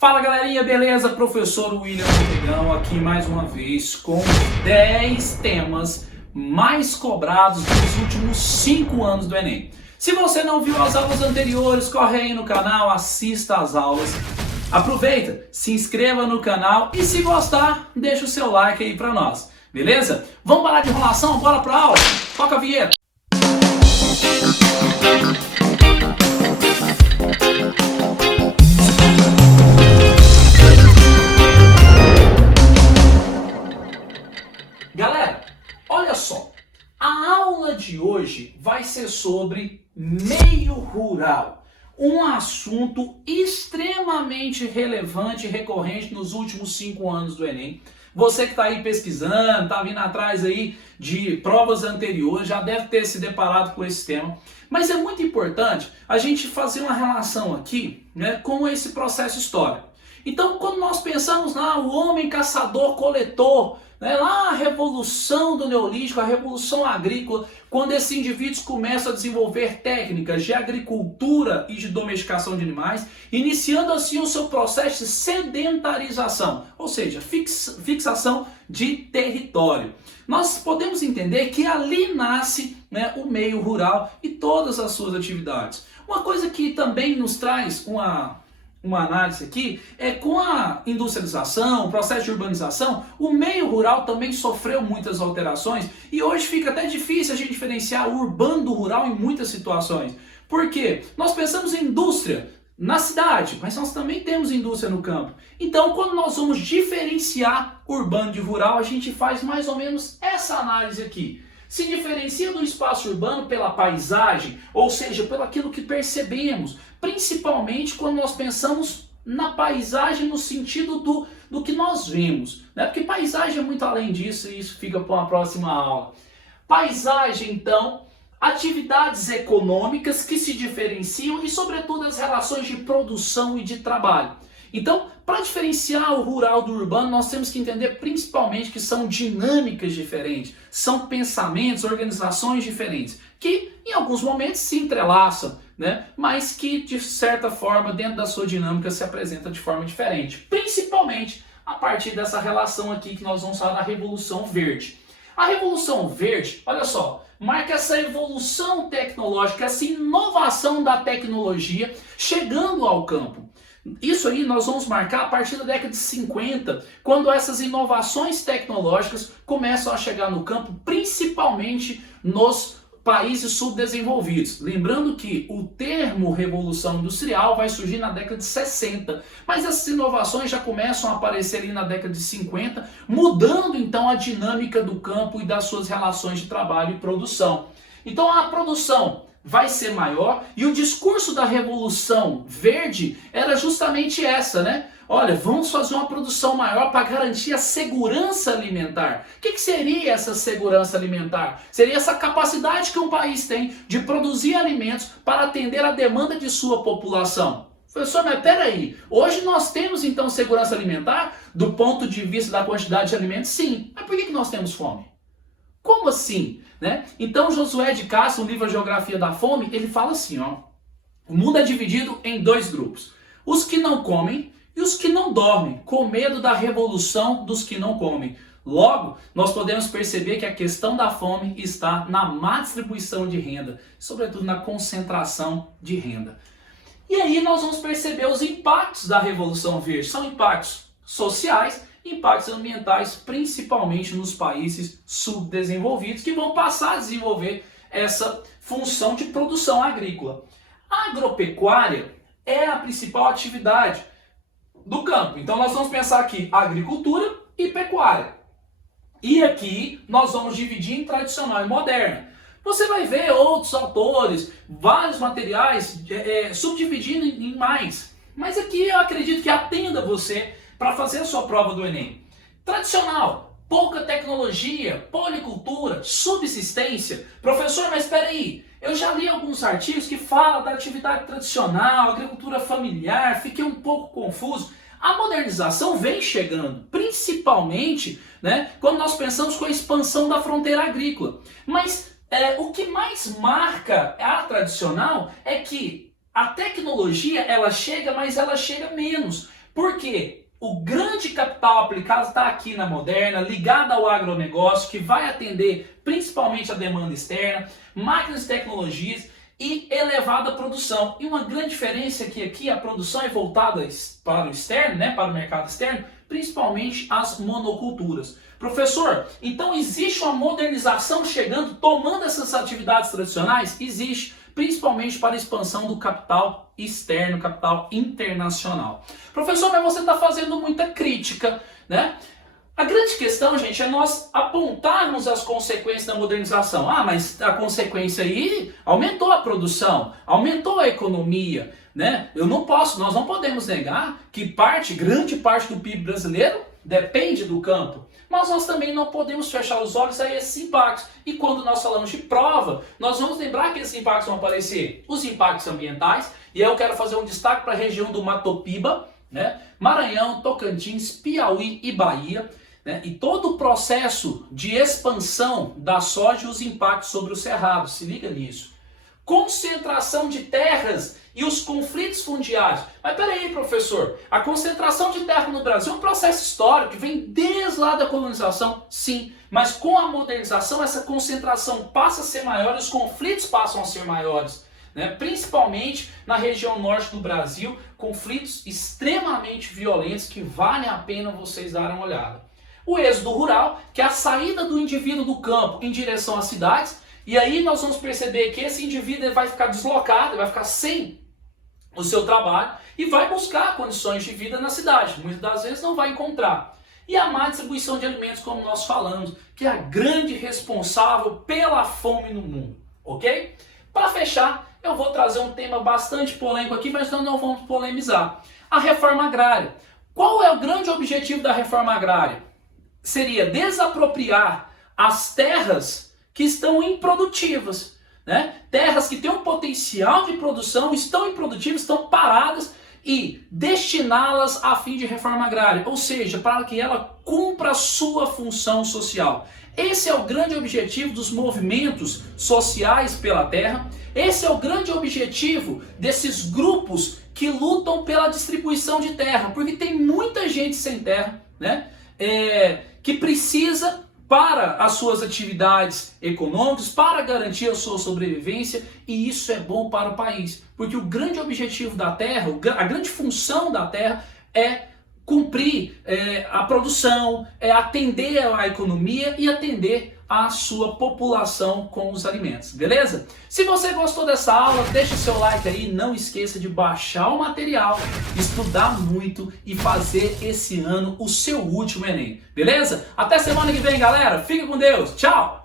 Fala galerinha, beleza? Professor William Ortegão aqui mais uma vez com 10 temas mais cobrados dos últimos 5 anos do Enem. Se você não viu as aulas anteriores, corre aí no canal, assista as aulas. Aproveita, se inscreva no canal e se gostar, deixa o seu like aí pra nós, beleza? Vamos parar de enrolação, bora pra aula? Toca a vinheta! Galera, olha só, a aula de hoje vai ser sobre meio rural, um assunto extremamente relevante e recorrente nos últimos 5 anos do Enem. Você que está aí pesquisando, está vindo atrás aí de provas anteriores, já deve ter se deparado com esse tema. Mas é muito importante a gente fazer uma relação aqui, né, com esse processo histórico. Então, quando nós pensamos lá, o homem caçador-coletor, né, lá a revolução do Neolítico, a revolução agrícola, quando esses indivíduos começam a desenvolver técnicas de agricultura e de domesticação de animais, iniciando assim o seu processo de sedentarização, ou seja, fixação de território. Nós podemos entender que ali nasce, né, o meio rural e todas as suas atividades. Uma coisa que também nos traz uma análise aqui, é com a industrialização, o processo de urbanização, o meio rural também sofreu muitas alterações e hoje fica até difícil a gente diferenciar o urbano do rural em muitas situações. Por quê? Nós pensamos em indústria na cidade, mas nós também temos indústria no campo. Então, quando nós vamos diferenciar urbano de rural, a gente faz mais ou menos essa análise aqui. Se diferencia do espaço urbano pela paisagem, ou seja, pelo aquilo que percebemos, principalmente quando nós pensamos na paisagem no sentido do que nós vemos, né? Porque paisagem é muito além disso e isso fica para uma próxima aula. Paisagem, então, atividades econômicas que se diferenciam e, sobretudo, as relações de produção e de trabalho. Então, para diferenciar o rural do urbano, nós temos que entender principalmente que são dinâmicas diferentes, são pensamentos, organizações diferentes, que em alguns momentos se entrelaçam, né? Mas que de certa forma, dentro da sua dinâmica, se apresenta de forma diferente, principalmente a partir dessa relação aqui que nós vamos falar da Revolução Verde. A Revolução Verde, olha só, marca essa evolução tecnológica, essa inovação da tecnologia chegando ao campo. Isso aí nós vamos marcar a partir da década de 50, quando essas inovações tecnológicas começam a chegar no campo, principalmente nos países subdesenvolvidos. Lembrando que o termo Revolução Industrial vai surgir na década de 60, mas essas inovações já começam a aparecer ali na década de 50, mudando então a dinâmica do campo e das suas relações de trabalho e produção. Então a produção vai ser maior e o discurso da Revolução Verde era justamente essa, né? Olha, vamos fazer uma produção maior para garantir a segurança alimentar. O que seria essa segurança alimentar? Seria essa capacidade que um país tem de produzir alimentos para atender a demanda de sua população. Professor, mas peraí, hoje nós temos então segurança alimentar do ponto de vista da quantidade de alimentos? Sim, mas por que nós temos fome? Como assim? Né? Então Josué de Castro, no livro Geografia da Fome, ele fala assim, ó, o mundo é dividido em 2 grupos, os que não comem e os que não dormem, com medo da revolução dos que não comem. Logo, nós podemos perceber que a questão da fome está na má distribuição de renda, sobretudo na concentração de renda. E aí nós vamos perceber os impactos da Revolução Verde, são impactos sociais, impactos ambientais, principalmente nos países subdesenvolvidos, que vão passar a desenvolver essa função de produção agrícola. A agropecuária é a principal atividade do campo. Então nós vamos pensar aqui agricultura e pecuária. E aqui nós vamos dividir em tradicional e moderna. Você vai ver outros autores, vários materiais subdividindo em mais. Mas aqui eu acredito que atenda você para fazer a sua prova do Enem. Tradicional, pouca tecnologia, policultura, subsistência. Professor, mas espera aí, eu já li alguns artigos que falam da atividade tradicional, agricultura familiar, fiquei um pouco confuso. A modernização vem chegando, principalmente, né, quando nós pensamos com a expansão da fronteira agrícola. Mas o que mais marca a tradicional é que a tecnologia ela chega, mas ela chega menos. Porque o grande capital aplicado está aqui na Moderna, ligado ao agronegócio, que vai atender principalmente a demanda externa, máquinas e tecnologias e elevada produção. E uma grande diferença é que aqui a produção é voltada para o externo, né, para o mercado externo, principalmente as monoculturas. Professor, então existe uma modernização chegando, tomando essas atividades tradicionais? Existe, principalmente para a expansão do capital externo, capital internacional. Professor, mas você está fazendo muita crítica, né? A grande questão, gente, é nós apontarmos as consequências da modernização. Ah, mas a consequência aí aumentou a produção, aumentou a economia, né? Nós não podemos negar que grande parte do PIB brasileiro depende do campo. Mas nós também não podemos fechar os olhos a esses impactos. E quando nós falamos de prova, nós vamos lembrar que esses impactos vão aparecer. Os impactos ambientais, e aí eu quero fazer um destaque para a região do Mato Piba, né? Maranhão, Tocantins, Piauí e Bahia, né? E todo o processo de expansão da soja e os impactos sobre o cerrado, se liga nisso. Concentração de terras e os conflitos fundiários. Mas peraí, professor, a concentração de terra no Brasil é um processo histórico que vem desde lá da colonização, sim, mas com a modernização essa concentração passa a ser maior e os conflitos passam a ser maiores, né? Principalmente na região norte do Brasil, conflitos extremamente violentos que vale a pena vocês darem uma olhada. O êxodo rural, que é a saída do indivíduo do campo em direção às cidades, e aí nós vamos perceber que esse indivíduo vai ficar deslocado, vai ficar sem o seu trabalho e vai buscar condições de vida na cidade. Muitas das vezes não vai encontrar. E a má distribuição de alimentos, como nós falamos, que é a grande responsável pela fome no mundo. Ok? Para fechar, eu vou trazer um tema bastante polêmico aqui, mas nós não vamos polemizar. A reforma agrária. Qual é o grande objetivo da reforma agrária? Seria desapropriar as terras que estão improdutivas, né? Terras que têm um potencial de produção, estão improdutivas, estão paradas e destiná-las a fim de reforma agrária, ou seja, para que ela cumpra a sua função social. Esse é o grande objetivo dos movimentos sociais pela terra, esse é o grande objetivo desses grupos que lutam pela distribuição de terra, porque tem muita gente sem terra, né? Que precisa para as suas atividades econômicas, para garantir a sua sobrevivência, e isso é bom para o país, porque o grande objetivo da terra, a grande função da terra é cumprir a produção, é atender à economia e atender a sua população com os alimentos, beleza? Se você gostou dessa aula, deixa o seu like aí, não esqueça de baixar o material, estudar muito e fazer esse ano o seu último Enem, beleza? Até semana que vem, galera, fica com Deus, tchau!